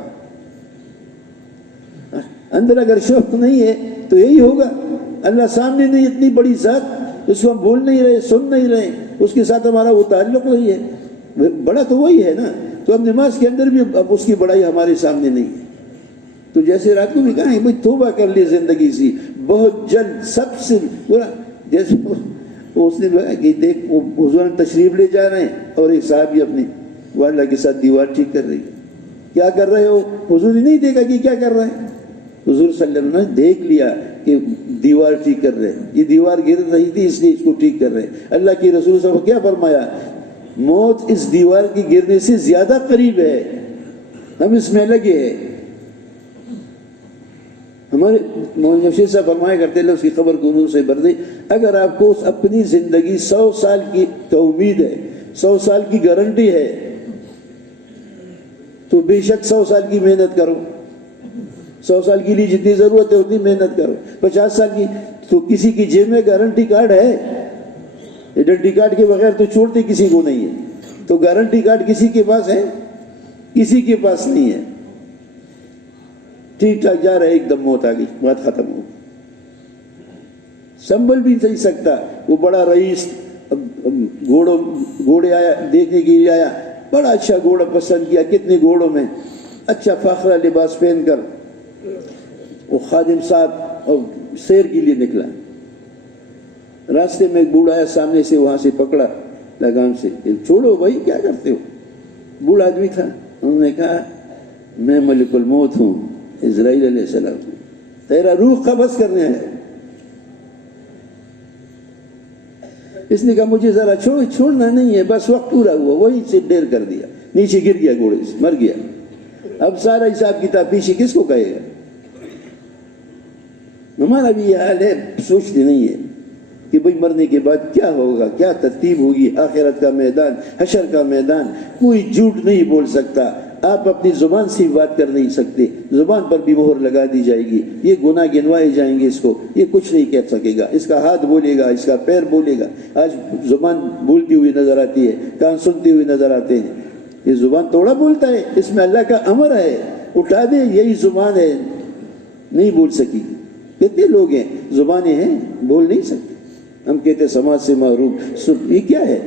اندر اگر شوق نہیں ہے تو یہی ہوگا. اللہ سامنے نہیں, اتنی بڑی ذات, اس کو ہم بول نہیں رہے, سن نہیں رہے, اس کے ساتھ ہمارا وہ تعلق نہیں ہے. بڑا تو وہی ہے نا. تو اب نماز کے اندر بھی اب اس کی بڑائی ہمارے سامنے نہیں ہے. تو جیسے رات کو بھی کہا ہے بھائی توبہ کر لی زندگی سی بہت جلد, سب سے برا. جیسے اس نے کہ دیکھ وہ حضور تشریف لے جا رہے ہیں اور ایک صحابی اپنی والدہ کے ساتھ دیوار ٹھیک کر رہی ہے. کیا کر رہے ہو؟ حضور نے نہیں دیکھا کہ کیا کر رہے ہیں. حضور صلی اللہ علیہ وسلم نے دیکھ لیا کہ دیوار ٹھیک کر رہے ہیں, یہ دیوار گر رہی تھی اس لیے اس کو ٹھیک کر رہے ہیں. اللہ کے رسول صلی اللہ علیہ وسلم کیا فرمایا؟ موت اس دیوار کی گرنے سے زیادہ قریب ہے, ہم اس میں لگے ہیں. ہمارے مولانا جمشید صاحب فرمایا کرتے ہیں اس کی خبر کو نور سے بھر دے. اگر آپ کو اپنی زندگی 100 سال کی تو امید ہے, 100 سال کی گارنٹی ہے, تو بے شک 100 سال کی محنت کرو. 100 سال کے لیے جتنی ضرورت ہے اتنی محنت کرو. 50 سال کی تو کسی کی جیب میں گارنٹی کارڈ ہے, آئیڈینٹی کارڈ کے بغیر تو چھوڑتے کسی کو نہیں ہے. تو گارنٹی کارڈ کسی کے پاس ہے؟ کسی کے پاس نہیں ہے. ٹھیک ٹھاک جا رہا ہے, ایک دم موت آ گئی, بات ختم ہو. سنبھل بھی نہیں سکتا. وہ بڑا رئیس گھوڑے آیا دیکھنے کے لیے, آیا بڑا اچھا گھوڑا پسند کیا, کتنے گھوڑوں میں اچھا فاخرہ لباس پہن کر وہ خادم صاحب اور سیر کے لیے نکلا. راستے میں ایک بوڑھا آیا سامنے سے, وہاں سے پکڑا لگام سے, چھوڑو بھائی کیا کرتے ہو. بوڑھا آدمی تھا, انہوں نے کہا میں ملک الموت ہوں, اسرائیل علیہ السلام, تیرا روح قبض کرنے ہے. اس نے کہا مجھے ذرا چھوڑنا نہیں ہے, بس وقت پورا ہوا. وہی سے ڈیر کر دیا, نیچے گر گیا گھوڑے سے, مر گیا. اب سارا حساب کتاب پیچھے کس کو کہے گا. ہمارا بھی یہ حال ہے, سوچتے نہیں ہے کہ بھئی مرنے کے بعد کیا ہوگا, کیا ترتیب ہوگی. آخرت کا میدان, حشر کا میدان, کوئی جھوٹ نہیں بول سکتا. آپ اپنی زبان سے بات کر نہیں سکتے, زبان پر بھی مہر لگا دی جائے گی. یہ گناہ گنوائے جائیں گے, اس کو یہ کچھ نہیں کہہ سکے گا. اس کا ہاتھ بولے گا, اس کا پیر بولے گا. آج زبان بولتی ہوئی نظر آتی ہے, کان سنتے ہوئے نظر آتے ہیں. یہ زبان توڑا بولتا ہے, اس میں اللہ کا امر ہے, اٹھا دے. یہی زبان ہے, نہیں بول سکی. کتنے لوگ ہیں زبانیں ہیں بول نہیں سکتے. ہم کہتے سماج سے محروم, یہ کیا ہے.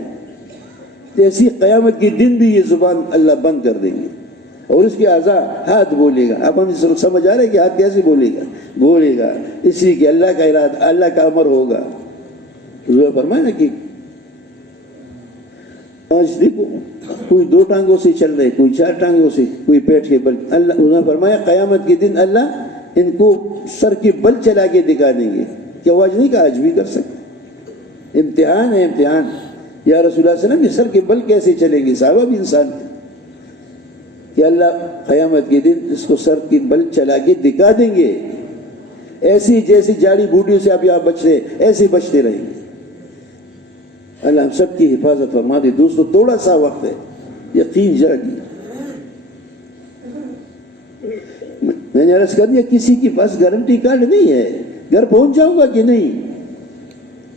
ایسی قیامت کے دن بھی یہ زبان اللہ بند کر دیں گے, اور اس کے اعضاء ہاتھ بولے گا. اب ہم سمجھ آ رہے ہیں کہ ہاتھ کیسے بولے گا اس لیے کہ اللہ کا ارادہ, اللہ کا امر ہوگا. فرمایا نا کہ آج دیکھو کوئی 2 ٹانگوں سے چل رہے, کوئی 4 ٹانگوں سے, کوئی پیٹ کے بل. اللہ انہوں نے فرمایا قیامت کے دن اللہ ان کو سر کے بل چلا کے دکھا دیں گے. کیا آج نہیں کہا, آج بھی کر سکتے. امتحان ہے, امتحان. یا رسول اللہ صلی اللہ علیہ وسلم یہ سر کے بل کیسے چلیں گے, صحابہ بھی انسان تھے. کہ اللہ قیامت کے دن اس کو سر کی بل چلا کے دکھا دیں گے. ایسی جیسی جاڑی بوٹیوں سے آپ یہاں بچ رہے, ایسے بچتے رہیں گے. اللہ ہم سب کی حفاظت فرما دے. دوستو تھوڑا سا وقت ہے, یقین جاگی. میں نے عرض کر دیا کسی کے پاس گارنٹی کارڈ نہیں ہے, گھر پہنچ جاؤں گا کہ نہیں,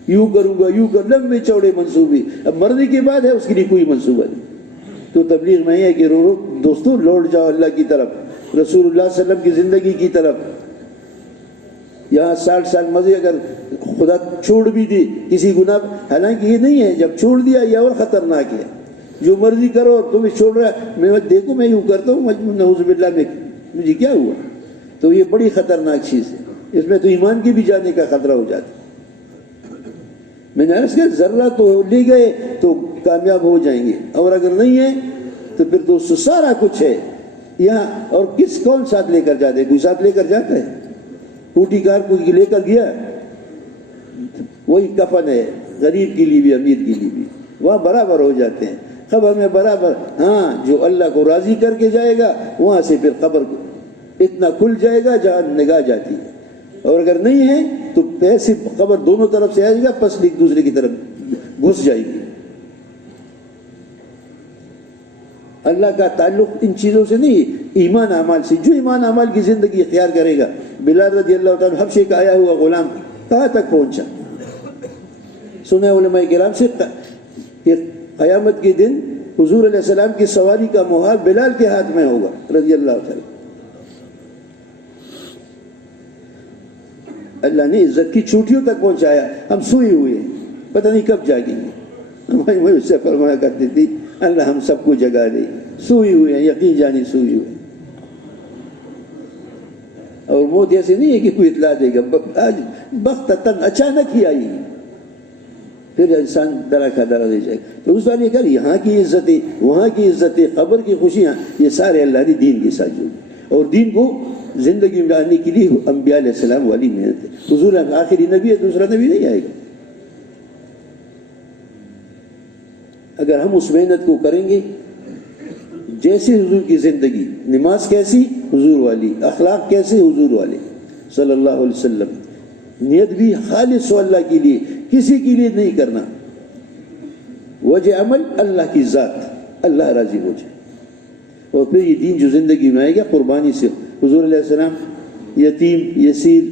یوں کروں گا, یوں کر, لمبے چوڑے منصوبے. اب مرنے کے بعد ہے اس کے لیے کوئی منصوبہ نہیں. تو تبلیغ میں ہے کہ دوستو لوٹ جاؤ اللہ کی طرف, رسول اللہ صلی اللہ علیہ وسلم کی زندگی کی طرف. یہاں 60 سال مزے اگر خدا چھوڑ بھی دی کسی گناہ, حالانکہ یہ نہیں ہے, جب چھوڑ دیا یہ اور خطرناک ہے. جو مرضی کرو, تمہیں چھوڑ رہا ہے, میں دیکھو میں یوں کرتا ہوں, نعوذ باللہ میں مجھے کیا ہوا. تو یہ بڑی خطرناک چیز ہے، اس میں تو ایمان کی بھی جانے کا خطرہ ہو جاتا ہے۔ میں نے عرض کیا ذرہ تو لے گئے تو کامیاب ہو جائیں گے، اور اگر نہیں ہے تو پھر تو سارا کچھ ہے یہاں۔ اور کون ساتھ لے کر جاتے؟ کوئی ساتھ لے کر جاتا ہے؟ ٹوٹی کار کو لے کر گیا، وہی کفن ہے، غریب کے لیے بھی امیر کے لیے بھی، وہاں برابر ہو جاتے ہیں۔ قبر میں برابر، ہاں جو اللہ کو راضی کر کے جائے گا وہاں سے پھر قبر کو اتنا کھل جائے گا جہاں نگاہ جاتی ہے، اور اگر نہیں ہے تو ایسی قبر دونوں طرف سے آئے گا، پس ایک دوسرے کی طرف گھس جائے گی۔ اللہ کا تعلق ان چیزوں سے نہیں، ایمان اعمال سے۔ جو ایمان اعمال کی زندگی اختیار کرے گا، بلال رضی اللہ تعالیٰ حبشے کا آیا ہوا غلام کہاں تک پہنچا؟ سنہ علماء کرام سے کہ قیامت کے دن حضور علیہ السلام کی سواری کا مہار بلال کے ہاتھ میں ہوگا رضی اللہ تعالیٰ۔ اللہ نے عزت کی چوٹیوں تک پہنچایا، ہم سوئے ہوئے ہیں، پتہ نہیں کب جاگیں گے۔ ہماری مجھ سے فرمایا کرتی تھی اللہ ہم سب کو جگا دے، سوئے ہوئے ہیں، یقین جانی سوئے ہوئے ہیں۔ اور موت ایسے نہیں ہے کہ کوئی اطلاع دے گا، آج بغتتاً اچانک ہی آئی، پھر انسان درا کا درا دے جائے گا۔ تو اس بار یہ کہا یہاں کی عزتیں، وہاں کی عزتیں، قبر کی خوشیاں، یہ سارے اللہ نے دین کے ساتھ جوڑے، اور دین کو زندگی میں لانے کے لیے انبیاء علیہ السلام والی محنت ہے۔ حضور آخری نبی ہے، دوسرا نبی نہیں آئے گا۔ اگر ہم اس محنت کو کریں گے، جیسے حضور کی زندگی، نماز کیسی حضور والی، اخلاق کیسے حضور والے صلی اللہ علیہ وسلم، نیت بھی خالص اللہ کے لیے، کسی کے لیے نہیں کرنا، وجہ عمل اللہ کی ذات، اللہ راضی ہو جائے، اور پھر یہ دین جو زندگی میں آئے گا قربانی سے۔ حضور علیہ السلام یتیم، یسیر،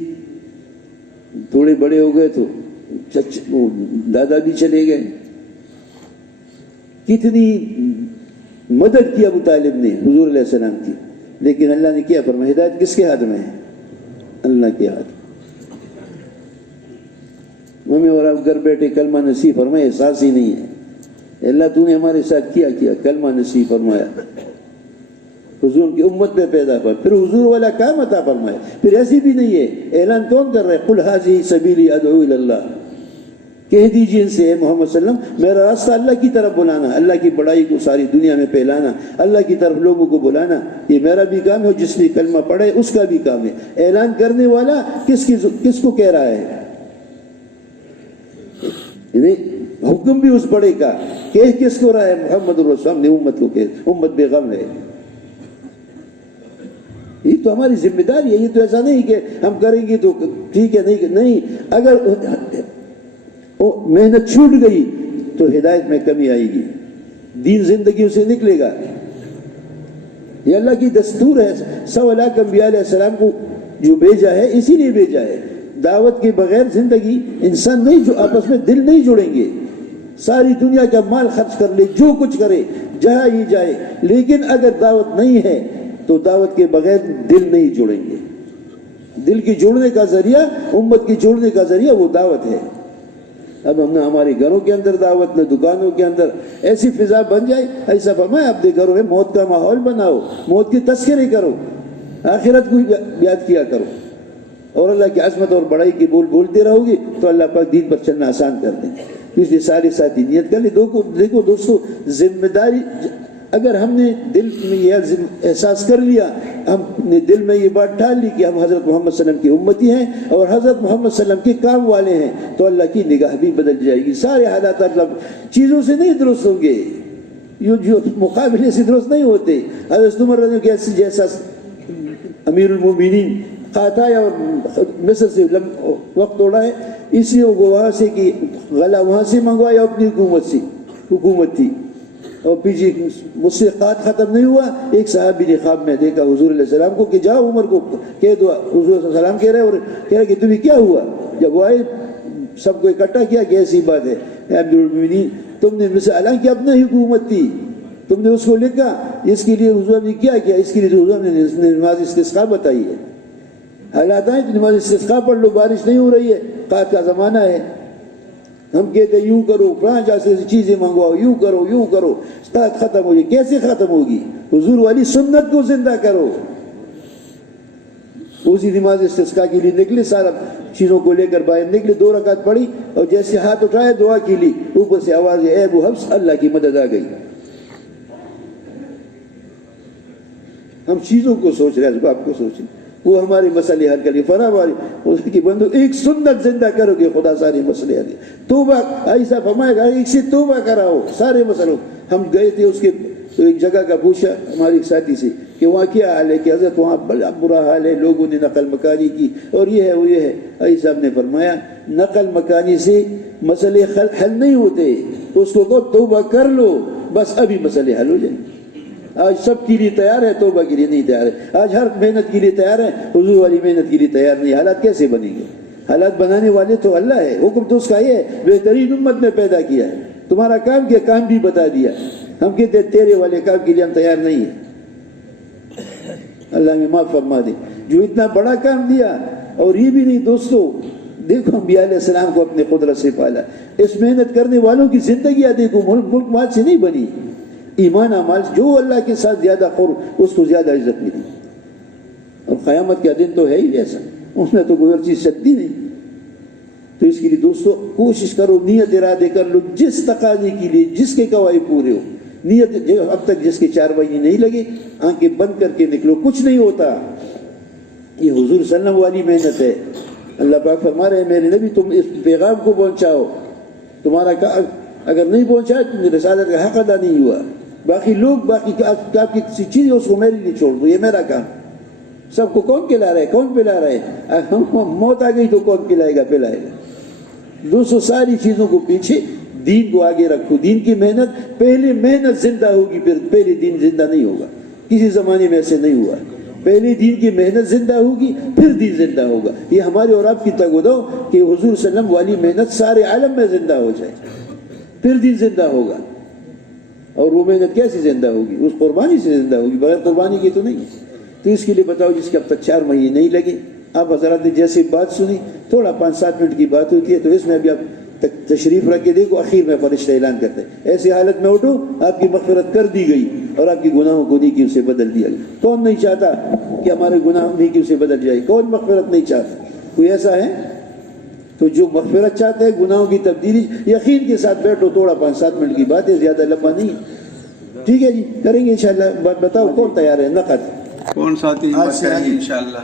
تھوڑے بڑے ہو گئے تو دادا بھی چلے گئے، کتنی مدد کی ابو طالب نے حضور علیہ السلام کی، لیکن اللہ نے کیا فرمایا؟ ہدایت کس کے ہاتھ میں ہے؟ اللہ کے ہاتھ۔ ممی اور آپ گھر بیٹھے کلمہ نصیب فرمائے، احساس ہی نہیں ہے اللہ تو نے ہمارے ساتھ کیا کلمہ نصیب فرمایا، حضور کی امت میں پیدا کر، پھر حضور والا کام عطا فرمایا۔ پھر ایسی بھی نہیں ہے، اعلان کون کر رہے؟ قل ھذہ سبیلی ادعو الی اللہ، کہہ دیجیے ان سے، اے محمد صلی اللہ علیہ وسلم، میرا راستہ اللہ کی طرف بلانا، اللہ کی بڑائی کو ساری دنیا میں پھیلانا، اللہ کی طرف لوگوں کو بلانا، یہ میرا بھی کام ہے، جس نے کلمہ پڑھے اس کا بھی کام ہے۔ اعلان کرنے والا کس کو کہہ رہا ہے؟ یعنی حکم بھی اس بڑے کا، کہہ کس کو رہا ہے؟ محمد رسول اللہ نے امت کو کہہ، امت بے غم ہے۔ یہ تو ہماری ذمہ داری ہے، یہ تو ایسا نہیں کہ ہم کریں گے تو ٹھیک ہے، نہیں، اگر محنت چھوٹ گئی تو ہدایت میں کمی آئے گی، دین زندگیوں سے نکلے گا۔ یہ اللہ کی دستور ہے، 100 لاکھ انبیاء علیہ السلام کو جو بھیجا ہے اسی لیے بھیجا ہے۔ دعوت کے بغیر زندگی انسان نہیں، جو آپس میں دل نہیں جڑیں گے، ساری دنیا کا مال خرچ کر لے، جو کچھ کرے، جہاں ہی جائے، لیکن اگر دعوت نہیں ہے تو دعوت کے بغیر دل نہیں جڑیں گے۔ دل کی جوڑنے کا ذریعہ، امت کی جوڑنے کا ذریعہ وہ دعوت ہے۔ اب ہم نے ہمارے گھروں کے اندر دعوت، نہ دکانوں کے اندر، ایسی فضا بن جائے، ایسا فرمایا اپنے گھروں میں موت کا ماحول بناؤ، موت کی تذکرے کرو، آخرت کو یاد کیا کرو، اور اللہ کی عظمت اور بڑائی کی بولتے رہو گے تو اللہ پاک دین پر چلنا آسان کر دیں۔ اس لیے سارے ساتھی نیت کر لیں۔ دیکھو دوستو، ذمہ داری اگر ہم نے دل میں یہ احساس کر لیا، ہم نے دل میں یہ بات ڈال لی کہ ہم حضرت محمد صلی اللہ علیہ وسلم کی امتی ہیں اور حضرت محمد صلی اللہ علیہ وسلم کے کام والے ہیں، تو اللہ کی نگاہ بھی بدل جائے گی۔ سارے حالات اللہ چیزوں سے نہیں درست ہوں گے، جو مقابلے سے درست نہیں ہوتے۔ حضرت عمر رضی اللہ عنہ جیسا امیر المومنین قاطع اور مصر سے وقت توڑا ہے، اس لیے وہ وہاں سے کہ غلہ وہاں سے منگوایا، اپنی حکومت تھی، اور پیچھے مجھ سے قات ختم نہیں ہوا۔ ایک صحابی نے خواب میں دیکھا حضور علیہ السلام کو کہ جاؤ عمر کو کہہ دو، حضور صلی اللہ علیہ وسلم کہہ رہے اور کہہ رہے کہ تمہیں کیا ہوا؟ جب وہ آئے سب کو اکٹھا کیا کہ ایسی بات ہے اے امیر المومنین، تم نے مثل حالانکہ اپنا ہی حکومت تھی، تم نے اس کو لکھا، اس کے لیے حضور نے کیا کیا؟ اس کے لیے حضور نے نماز استسقاء بتائی ہے۔ حالات آئیں تو نماز استسقاء پڑھ لو، بارش نہیں ہو رہی ہے، قحط کا زمانہ ہے، ہم کہتے ہیں یوں کرو، فرانچ سے چیزیں منگواؤ، یوں کرو، قحط ختم ہو جائے۔ کیسے ختم ہوگی؟ حضور والی سنت کو زندہ کرو۔ اسی نماز استسقاء کے لیے نکلے، سارا چیزوں کو لے کر باہر نکلے، 2 رکعت پڑھی اور جیسے ہاتھ اٹھائے دعا کی لی، اوپر سے آواز اے ابو حفص، اللہ کی مدد آ گئی۔ ہم چیزوں کو سوچ رہے ہیں، اس آپ کو سوچیں، وہ ہمارے مسئلے حل کرے۔ فراواری اس کی بندو ایک سنت زندہ کرو گے، خدا سارے مسئلے حل۔ توبہ ایسا فرمائے گا ایک سے توبہ کراؤ سارے مسئلوں۔ ہم گئے تھے اس کے ایک جگہ کا، پوچھا ہمارے ایک ساتھی سے کہ وہاں کیا حال ہے، کہ حضرت وہاں بڑا برا حال ہے، لوگوں نے نقل مکانی کی اور یہ ہے وہ یہ ہے۔ علی صاحب نے فرمایا نقل مکانی سے مسئلے حل نہیں ہوتے، اس کو کہو توبہ کر لو، بس ابھی مسئلے حل ہو جائیں۔ آج سب کے لیے تیار ہے، توبہ کے لیے نہیں تیار ہے۔ آج ہر محنت کے لیے تیار ہے، حضور والی محنت کے لیے تیار نہیں۔ حالات کیسے بنیں گے؟ حالات بنانے والے تو اللہ ہے، حکم تو اس کا یہ ہے، بہترین امت میں پیدا کیا ہے، تمہارا کام کیا، کام بھی بتا دیا۔ ہم کہتے ہیں تیرے والے کام کے لیے ہم تیار نہیں ہیں۔ اللہ میں معاف فرما دے، جو اتنا بڑا کام دیا۔ اور یہ بھی نہیں دوستو، دیکھو انبیاء علیہ السلام کو اپنے قدرت سے پالا۔ اس محنت کرنے والوں کی زندگیاں دیکھو، ملک مال سے نہیں بنی، ایمان اعمال، جو اللہ کے ساتھ زیادہ قرب اس کو زیادہ عزت ملی۔ اور قیامت کا دن تو ہے ہی ایسا، اس میں تو کوئی اور چیز سکتی نہیں۔ تو اس کے لیے دوستو کوشش کرو، نیت ارادے کر لو، جس تقاضے کے لیے جس کے قواعد پورے ہو۔ نیت اب تک جس کے 4 مہینے نہیں لگے، آنکھیں بند کر کے نکلو، کچھ نہیں ہوتا۔ یہ حضور صلی اللہ علیہ وسلم والی محنت ہے۔ اللہ پاک فرما رہے ہیں میرے نبی تم اس پیغام کو پہنچاؤ، تمہارا اگر نہیں پہنچا تو رسالت کا حق ادا نہیں ہوا۔ باقی لوگ باقی آپ کی کسی چیز ہے اس کو میرے لیے چھوڑ دو، یہ میرا کام۔ سب کو کون کھلا رہا ہے، کون پلا رہا ہے؟ موت آ گئی تو کون پلائے گا، پلائے گا۔ دوستوں ساری چیزوں کو پیچھے، دین کو آگے رکھو۔ دین کی محنت، پہلے محنت زندہ ہوگی، پھر پہلے دین زندہ نہیں ہوگا۔ کسی زمانے میں ایسے نہیں ہوا، پہلے دین کی محنت زندہ ہوگی پھر دین زندہ ہوگا۔ یہ ہمارے اور آپ کی تگودو کہ حضور صلی اللہ علیہ وسلم والی محنت سارے عالم میں زندہ ہو جائے، پھر دین زندہ ہوگا۔ اور وہ محنت کیسے زندہ ہوگی؟ اس قربانی سے زندہ ہوگی، بغیر قربانی کی تو نہیں۔ تو اس کے لیے بتاؤ جس کے اب تک 4 مہینے نہیں لگے، آپ حضرات نے جیسے بات سنی، تھوڑا 5-7 منٹ کی بات ہوتی ہے، تو اس میں ابھی آپ تشریف رکھ کے دیکھو، اخیر میں فرشتہ اعلان کرتے ہیں ایسی حالت میں اٹھو آپ کی مغفرت کر دی گئی اور آپ کی گناہوں کو نیکیوں سے بدل دیا گیا۔ کون نہیں چاہتا کہ ہمارے گناہ نیکیوں سے بدل جائے؟ کون مغفرت نہیں چاہتا؟ کوئی ایسا ہے؟ تو جو مغفرت چاہتے ہیں، گناہوں کی تبدیلی، یقین کے ساتھ بیٹھو، تھوڑا 5-7 منٹ کی بات ہے، زیادہ لمبا نہیں ہے۔ ٹھیک ہے جی، کریں گے انشاءاللہ۔ بتاؤ کون تیار ہے؟ نقد کون ساتھی آج سے آگے انشاءاللہ۔